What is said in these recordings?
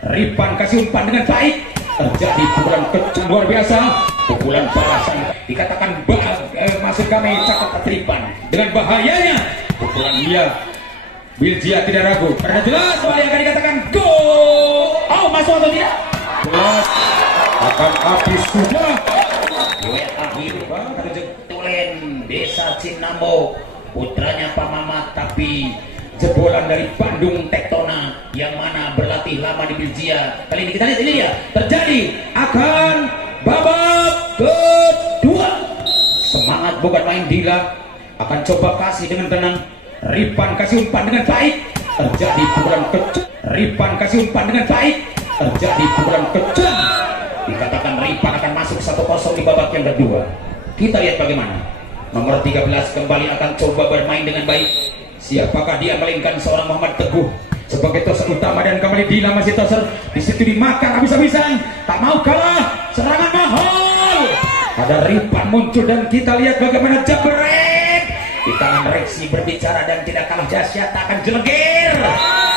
Ripan kasih umpan dengan baik, terjadi pukulan kejam luar biasa, pukulan balasan dikatakan maksud kami cakap Ripan dengan bahayanya pukulan dia. Biljia tidak ragu karena jelas kembali akan dikatakan gol. Oh, masuk atau tidak? Jelas akan habis sudah. Akhir kata Tulen Desa Cinambo, putranya Pak Mamat, tapi jebolan dari Bandung Tektona yang mana berlatih lama di Biljia. Kali ini kita lihat ini dia terjadi akan babak kedua. Semangat bukan main Dila akan coba kasih dengan tenang. Ripan kasih umpan dengan baik, terjadi pukulan kejam. Ripan kasih umpan dengan baik, terjadi pukulan kejam. Dikatakan Ripan akan masuk 1-0 di babak yang kedua. Kita lihat bagaimana. Nomor 13 kembali akan coba bermain dengan baik. Siapakah dia melainkan seorang Muhammad Teguh sebagai toser utama, dan kembali Dila masih toser di situ dimakan habis-habisan, tak mau kalah, serangan mahal. Ada Ripan muncul dan kita lihat bagaimana jabret di tangan Reksi berbicara dan tidak kalah dahsyat akan jeleger.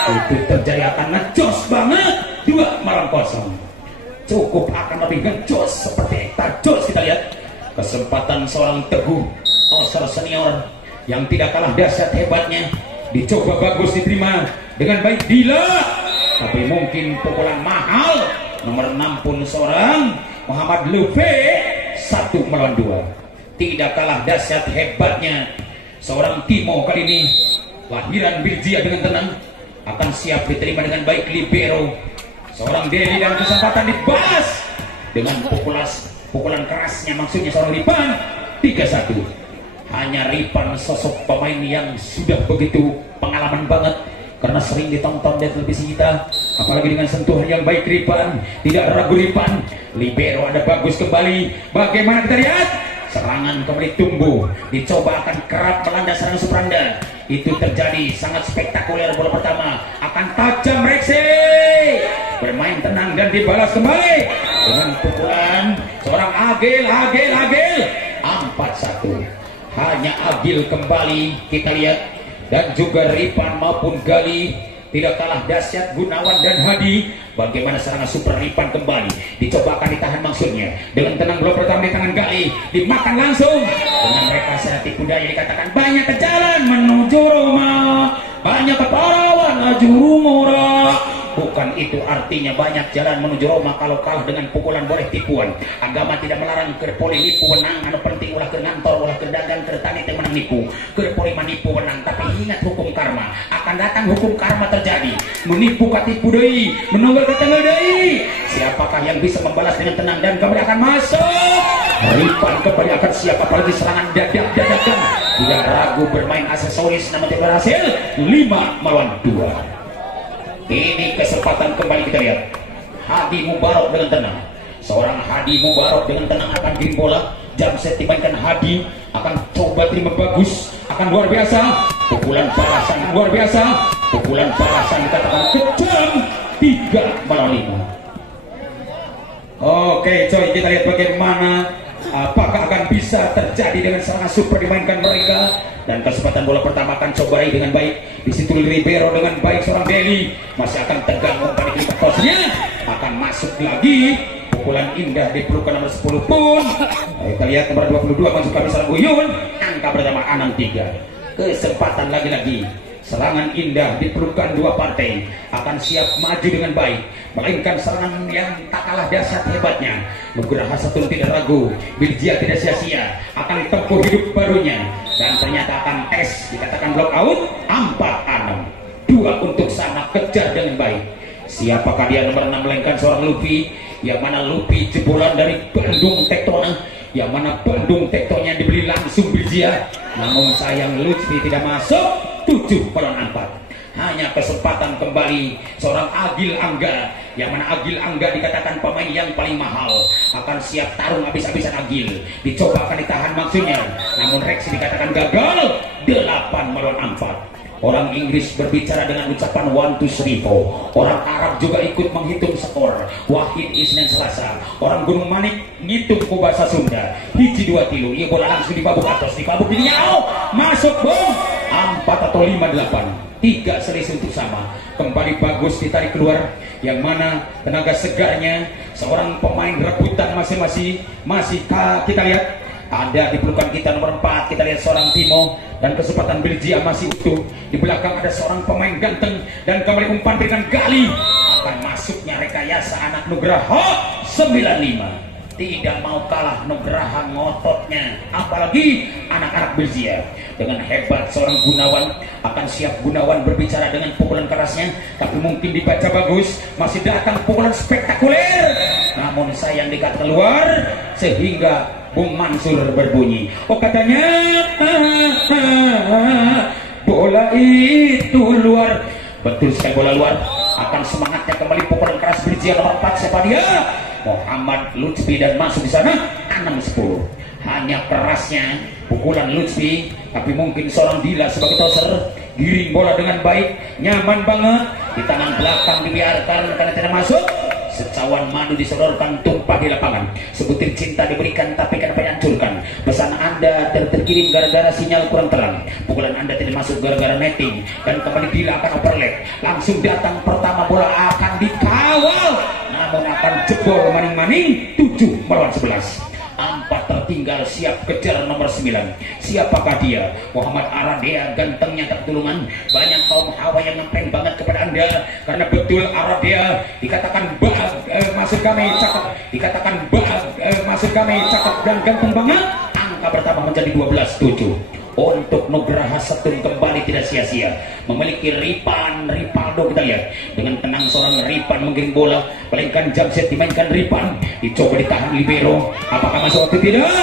Itu terjadi akan ngejos banget 2-0. Cukup akan lebih ngejos seperti Ekta Jos. Kita lihat kesempatan seorang Teguh toser senior yang tidak kalah dahsyat hebatnya, dicoba bagus diterima dengan baik Dila, tapi mungkin pukulan mahal. Nomor 6 pun seorang Muhammad Lufe 1-2, tidak kalah dahsyat hebatnya seorang Timo. Kali ini lahiran Biljia dengan tenang akan siap diterima dengan baik libero seorang Deli, dan kesempatan dibalas dengan pukulan kerasnya, maksudnya seorang Ripan 3-1. Hanya Ripan sosok pemain yang sudah begitu pengalaman banget karena sering ditonton di televisi kita, apalagi dengan sentuhan yang baik Ripan, tidak ragu Ripan. Libero ada bagus kembali, bagaimana kita lihat serangan kembali tumbuh, dicoba akan kerap melanda serangan Supranda. Itu terjadi sangat spektakuler. Bola pertama akan tajam Reksi, bermain tenang dan dibalas kembali dengan pukulan seorang Agil 4-1. Hanya Agil kembali kita lihat, dan juga Ripan maupun Gali tidak kalah dahsyat Gunawan dan Hadi. Bagaimana serangan super Ripan kembali dicoba akan ditahan, maksudnya dengan tenang. Bola pertama di tangan Gali dimakan langsung dengan mereka tipu daya, dikatakan banyak ke jalan menuju Roma, banyak ke Parawan menuju Rumora. Bukan itu artinya banyak jalan menuju Roma kalau kalah dengan pukulan boleh tipuan. Agama tidak melarang kerpoli nipu wenang, anu penting ulah ke ngantor, ulah ke dagang, ke tani menang nipu, kerpoli manipu wenang. Tapi ingat hukum karma, akan datang hukum karma terjadi. Menipu katipu deui, menunggal ketengah deui. Siapakah yang bisa membalas dengan tenang dan kembali akan masuk? Ripan kembali akan siap, apalagi serangan dadakan. Tidak ragu bermain aksesoris, namun tidak berhasil. 5-2. Ini kesempatan kembali kita lihat Hadi Mubarok dengan tenang. Seorang Hadi Mubarok dengan tenang akan kirim bola. Jam set dimainkan, Hadi akan coba terima bagus, akan luar biasa. Pukulan balasan luar biasa, pukulan balasan dikatakan kejam 3-5. Oke coy, kita lihat bagaimana apakah akan bisa terjadi dengan serangan super dimainkan mereka. Dan kesempatan bola pertama akan cobai dengan baik. Di situ Libero dengan baik seorang Deli masih akan tegang umpan di tosnya, akan masuk lagi. Pukulan indah di pelukan nomor 10 pun. Kita lihat nomor 22 masuk kami seorang Uyun. Angka pertama Anang 3. Kesempatan lagi-lagi. Serangan indah di pelukan dua partai akan siap maju dengan baik, melainkan serangan yang tak kalah dahsyat hebatnya. Nugraha Hasatun tidak ragu, Biljia tidak sia-sia, akan tempuh hidup barunya, dan ternyata akan tes, dikatakan block out 4-6. 2 untuk sana, kejar dengan baik. Siapakah dia nomor 6 melainkan seorang Luffy, yang mana Luffy jebolan dari Bandung Tektona, yang mana Bandung Tektonya dibeli langsung Biljia, namun sayang Lutfi tidak masuk. 7-4. Hanya kesempatan kembali seorang Agil Angga, yang mana Agil Angga dikatakan pemain yang paling mahal, akan siap tarung habis-habisan. Agil dicoba akan ditahan maksudnya, namun Reksi dikatakan gagal. 8-4. Orang Inggris berbicara dengan ucapan 1, 2, 3, 4. Orang Arab juga ikut menghitung skor. Wahid Isnin Selasa. Orang Gunung Manik ngitung ku bahasa Sunda. 1, 2, 3. Ia bola langsung dibabuk atas, dibabuk di nyao. Masuk bom. 4 atau 5-8, 3 selisih untuk sama. Kembali bagus ditarik keluar, yang mana tenaga segarnya seorang pemain rebutan masing-masing. Masih kita lihat ada di pelukan kita nomor 4, kita lihat seorang Timo, dan kesempatan Belgia masih utuh. Di belakang ada seorang pemain ganteng, dan kembali umpan dengan Gali. Akan masuknya rekayasa anak Nugraha 95. Tidak mau kalah Nugraha ngototnya, apalagi anak-anak Belgia. Dengan hebat seorang Gunawan, akan siap Gunawan berbicara dengan pukulan kerasnya, tapi mungkin dibaca bagus. Masih datang pukulan spektakuler, namun sayang dikat keluar sehingga Bung Mansur berbunyi. Oh, katanya bola itu luar. Betul sekali, bola luar. Akan semangatnya kembali pukulan keras Belgia nomor 4. Siapa dia? Muhammad Lutfi, dan masuk di sana 6-10. Hanya kerasnya pukulan Lutfi, tapi mungkin seorang Dila sebagai toser giring bola dengan baik, nyaman banget di tangan belakang, dibiarkan karena tidak masuk. Secawan madu disodorkan tumpah di lapangan, sebutir cinta diberikan tapi kenapa dihancurkan. Pesan Anda terkirim gara-gara sinyal kurang terang, pukulan Anda tidak masuk gara-gara netting, dan kembali Dila akan overlap. Langsung datang pertama, bola akan dikawal, namun akan jebol maning-maning. 7-11. 4 tertinggal, siap kejar nomor 9. Siapakah dia? Muhammad Aradea, gantengnya tertulungan. Banyak kaum hawa yang ngepeng banget kepada Anda, karena betul Aradea dikatakan maksud kami cakep, maksud kami cakep dan ganteng banget. Angka bertambah menjadi 12-7. Untuk Nugraha Setun kembali tidak sia-sia memiliki Rivaldo. Kita lihat dengan tenang seorang Ripan menggiring bola, palingkan Jamset, dimainkan Ripan, dicoba ditahan libero. Apakah masuk atau tidak?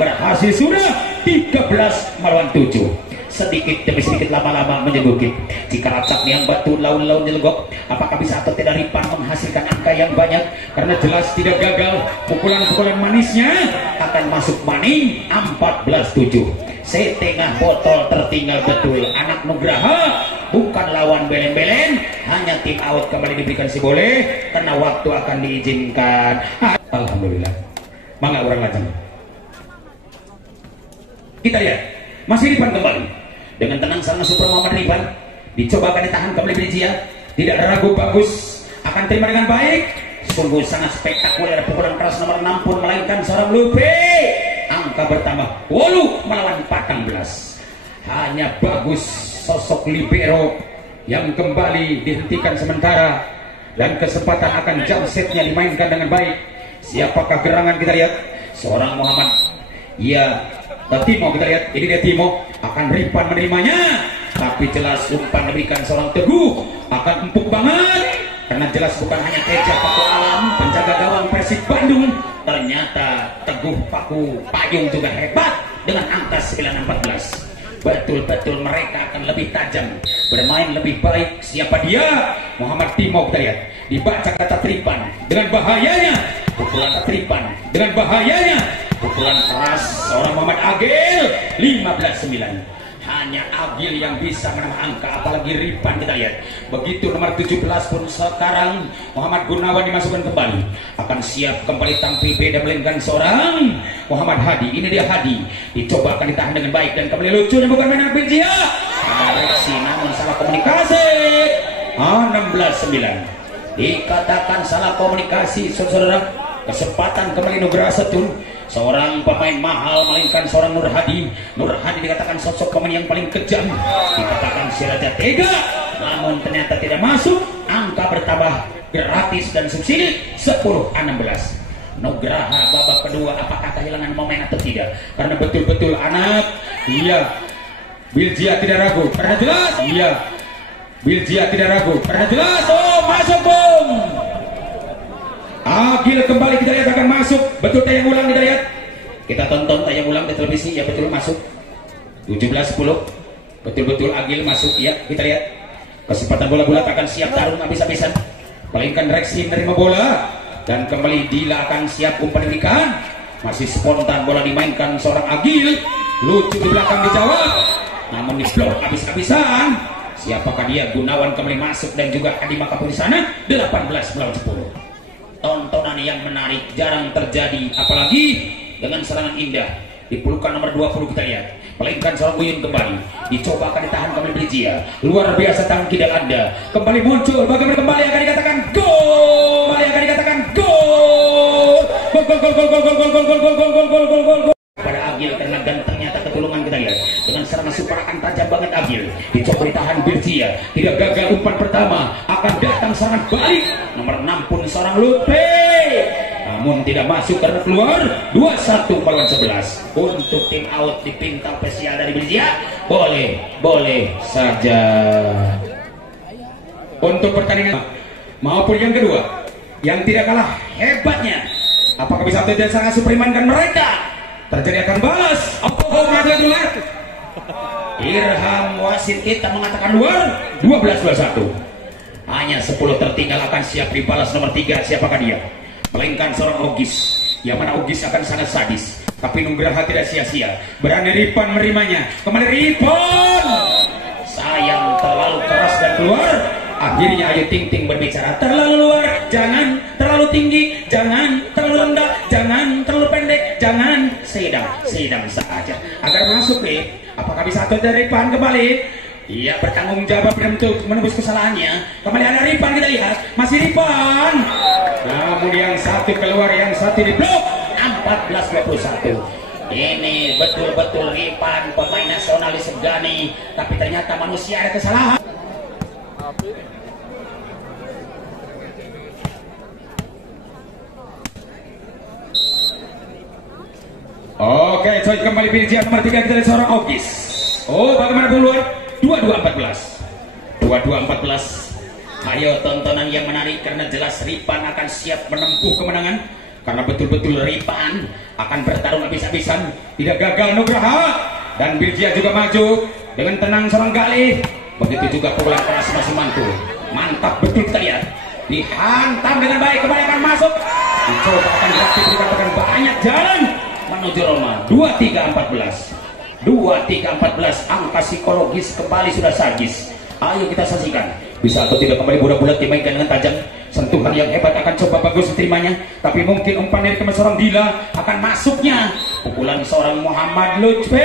Berhasil sudah. 13-7. Sedikit demi sedikit, lama-lama menyebukit. Jika racak yang batu laun-laun nyelegok, apakah bisa atau tidak Ripan menghasilkan angka yang banyak? Karena jelas tidak gagal, pukulan-pukulan manisnya akan masuk maning. 14-7. Setengah botol tertinggal betul. Anak Nugraha bukan lawan belen-belen, hanya tim out. Kembali diberikan si boleh, karena waktu akan diizinkan. Alhamdulillah. Mangga orang lajang. Kita lihat masih Ripan kembali dengan tenang sana. Super Muhammad Ripan dicoba akan ditahan kembali Belgia, tidak ragu, bagus, akan terima dengan baik. Sungguh sangat spektakuler pukulan keras nomor 6 pun melainkan seorang Lupe. Angka bertambah 10-14. Hanya bagus sosok libero yang kembali dihentikan sementara, dan kesempatan akan jump setnya dimainkan dengan baik. Siapakah gerangan? Kita lihat seorang Muhammad, ya Timo. Kita lihat ini dia Timo, akan Ripan menerimanya, tapi jelas umpan diberikan seorang Teguh, akan empuk banget, karena jelas bukan hanya Teja Paku Alam, penjaga gawang Persib Bandung, ternyata Teguh Paku Payung juga hebat dengan angka 9-14. Betul-betul mereka akan lebih tajam, bermain lebih baik. Siapa dia? Muhammad Timo. Kita lihat dibaca kata Tripan dengan bahayanya, pukulan Tripan dengan bahayanya, pukulan keras seorang Muhammad Agil. 15-9. Hanya Agil yang bisa menambah angka, apalagi Ripan. Kita lihat begitu nomor 17 pun sekarang Muhammad Gunawan dimasukkan kembali, akan siap kembali tampil beda melainkan seorang Muhammad Hadi. Ini dia Hadi, dicoba akan ditahan dengan baik, dan kembali lucu dan bukan mainan Belgia. Reaksi namun salah komunikasi. 16-9. Dikatakan salah komunikasi, saudara. Kesempatan kembali Nugraha Setun, seorang pemain mahal melainkan seorang Nur Hadi. Nur Hadi dikatakan sosok pemain yang paling kejam, dikatakan si Raja Tega, namun ternyata tidak masuk. Angka bertambah gratis dan subsidi 10-16. Nugraha babak kedua, apakah kehilangan momen atau tidak? Karena betul-betul anak, iya, Belgia tidak ragu, karena jelas, iya, Belgia tidak ragu, karena jelas. Oh, masuk Bung Agil kembali. Kita lihat akan masuk. Betul tayang ulang, kita lihat. Kita tonton tayang ulang di televisi. Ya betul masuk. 17-10. Betul-betul Agil masuk. Ya kita lihat. Kesempatan bola-bola akan siap tarung habis-habisan. Palingkan Rexi menerima bola, dan kembali Dila akan siap umpan diberikan. Masih spontan bola dimainkan seorang Agil. Lucu di belakang dijawab, namun diblok habis-habisan. Siapakah dia? Gunawan kembali masuk, dan juga Adi Makapur di sana. 18-10. Tontonan yang menarik jarang terjadi, apalagi dengan serangan indah di pelukan nomor 20 kita lihat. Melainkan seorang Uyun kembali, dicoba akan ditahan kembali Brijia. Luar biasa tangki dan Anda kembali muncul, bagaimana kembali akan dikatakan gol, kembali akan dikatakan gol, gol. Pada Agil karena gantengnya tak ketulungan kita lihat dengan serangan superakan tajam banget Agil, dicoba ditahan Brijia, tidak gagal umpan pertama, akan datang serangan balik nomor 6 pun seorang Lutfi, namun tidak masuk karena keluar. 2-1 melawan 11 untuk tim out di pintal spesial dari Brijia. Boleh saja untuk pertandingan maupun yang kedua yang tidak kalah hebatnya. Apakah bisa tidak sangat superimankan mereka? Terjadi akan balas. Luar. Irham wasit kita mengatakan luar. 12-21. Hanya 10 tertinggal akan siap dibalas nomor 3. Siapakah dia? Melainkan seorang Ogis, yang mana Ogis akan sangat sadis, tapi Nugraha tidak sia-sia. Berani Ripan menerimanya. Kembali Ripan, sayang terlalu keras dan keluar. Akhirnya Ayu Ting Ting berbicara, terlalu luar, jangan terlalu tinggi, jangan terlalu rendah, jangan terlalu pendek, jangan sedang saja agar masuk. Apakah bisa atau dari Ripan kembali? Ia bertanggung jawab untuk menembus kesalahannya. Kembali ada Ripan, kita lihat masih Ripan, namun yang satu keluar, yang satu diblok. 14-21. Ini betul-betul Ripan, pemain nasionalis Segani, tapi ternyata manusia ada kesalahan. Oke, coy, kembali Brijia nomor 3 kita dari seorang Ogis. Bagaimana keluar? 22-14. Ayo tontonan yang menarik karena jelas Ripan akan siap menempuh kemenangan, karena betul-betul Ripan akan bertarung habis-habisan. Tidak gagal Nugraha, dan Brijia juga maju dengan tenang seorang Galih. Begitu juga pukulan keras masih mantul. Mantap betul kita lihat. Dihantam dengan baik, kembali akan masuk. Dicoba akan diraktif, dikatakan banyak jalan menuju Roma. 23-14. 23-14. Angka psikologis kembali sudah sadis. Ayo kita saksikan, bisa atau tidak kembali bulat-bulat dimainkan dengan tajam. Sentuhan yang hebat akan coba bagus diterimanya, tapi mungkin umpan dari seorang Dila akan masuknya. Pukulan seorang Muhammad Lutfi.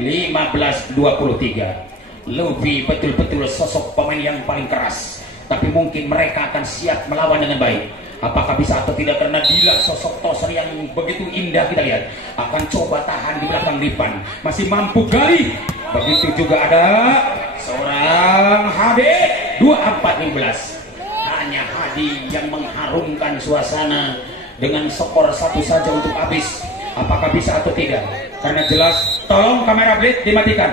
15-23. Lutfi betul-betul sosok pemain yang paling keras, tapi mungkin mereka akan siap melawan dengan baik. Apakah bisa atau tidak, karena Dila sosok toser yang begitu indah kita lihat akan coba tahan di belakang Ripan, masih mampu Gali. Begitu juga ada seorang Hadi. 24-15. Hanya Hadi yang mengharumkan suasana dengan skor 1 saja untuk habis. Apakah bisa atau tidak? Karena jelas, tolong kamera blade dimatikan.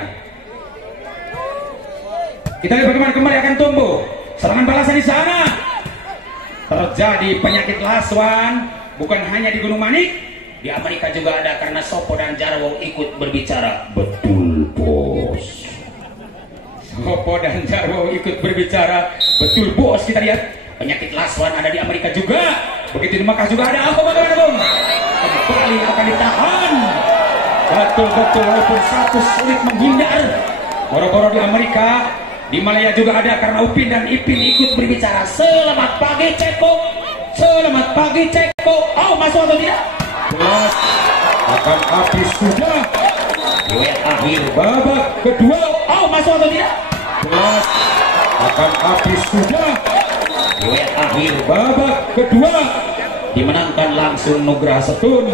Kita lihat bagaimana kembali akan tumbuh serangan balasan di sana. Terjadi penyakit laswan bukan hanya di Gunung Manik, di Amerika juga ada, karena Sopo dan Jarwo ikut berbicara. Betul bos, Sopo dan Jarwo ikut berbicara. Betul bos, kita lihat penyakit laswan ada di Amerika juga. Begitu di Mekah juga ada. Apa bagaimana bung? Kembali akan ditahan. Betul-betul walaupun satu sulit menghindar. Boro-boro di Amerika, di Malaya juga ada, karena Upin dan Ipin ikut berbicara. Selamat pagi Ceko, selamat pagi Ceko. Masuk atau tidak? Jelas akan habis sudah. Akhir babak kedua. Masuk atau tidak? Jelas akan habis sudah. Akhir babak kedua dimenangkan langsung Nugraha Setun